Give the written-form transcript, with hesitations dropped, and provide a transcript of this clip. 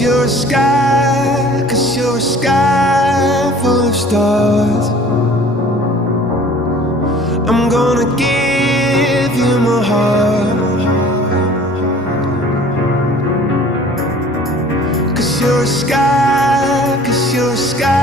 you're a sky, 'cause you're a sky full of stars. I'm gonna give you my heart, 'cause you're a sky, 'cause you're a sky